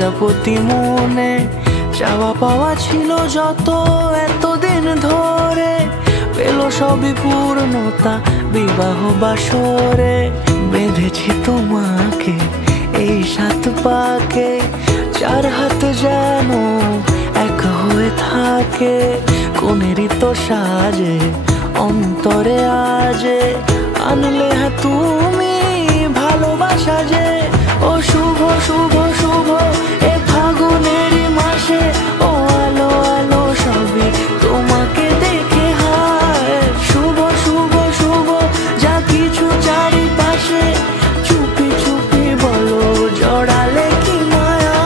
প্রজাপতি মনে চাওয়া পাওয়া ছিল যত এতদিন ধরে, পেল সবই পূর্ণতা বিবাহ বাসরে। বেঁধেছি তোমাকে এই 7 পাকে, 4 হাত যেন এক হয়ে থাকে। কোনেরই তো সাজে অন্তরে আজে, আনলে হ্যাঁ তুমি ভালোবাসা যে। ও শুভ শুভ শুভ এ ফাগুনেরই মাসে, ও আলো আলো সবই তোমাকে দেখে হায়। শুভ শুভ শুভ যা কিছু চারিপাশে, চুপি চুপি বলো জড়ালে কি মায়া।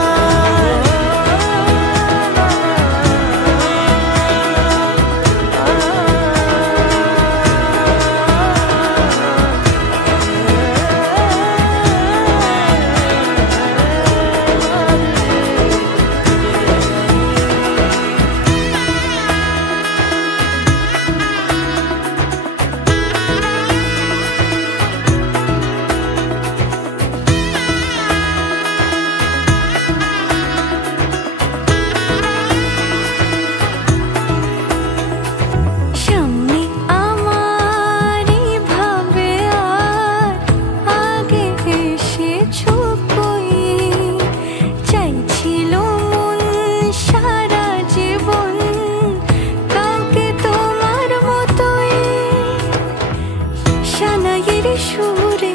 সুরে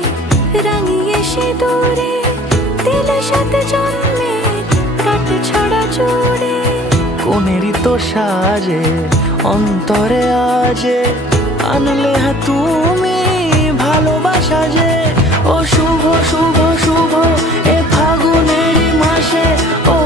রাঙিয়ে সে দূরে দিলে 7 জন্মের কাট ছড়া জোরে। কোনেরই তো সাজে অন্তরে আজে, আনলে হ্যাঁ তুমি ভালোবাসা যে। ও শুভ শুভ শুভ এ ফাগুনেরই মাসে, ও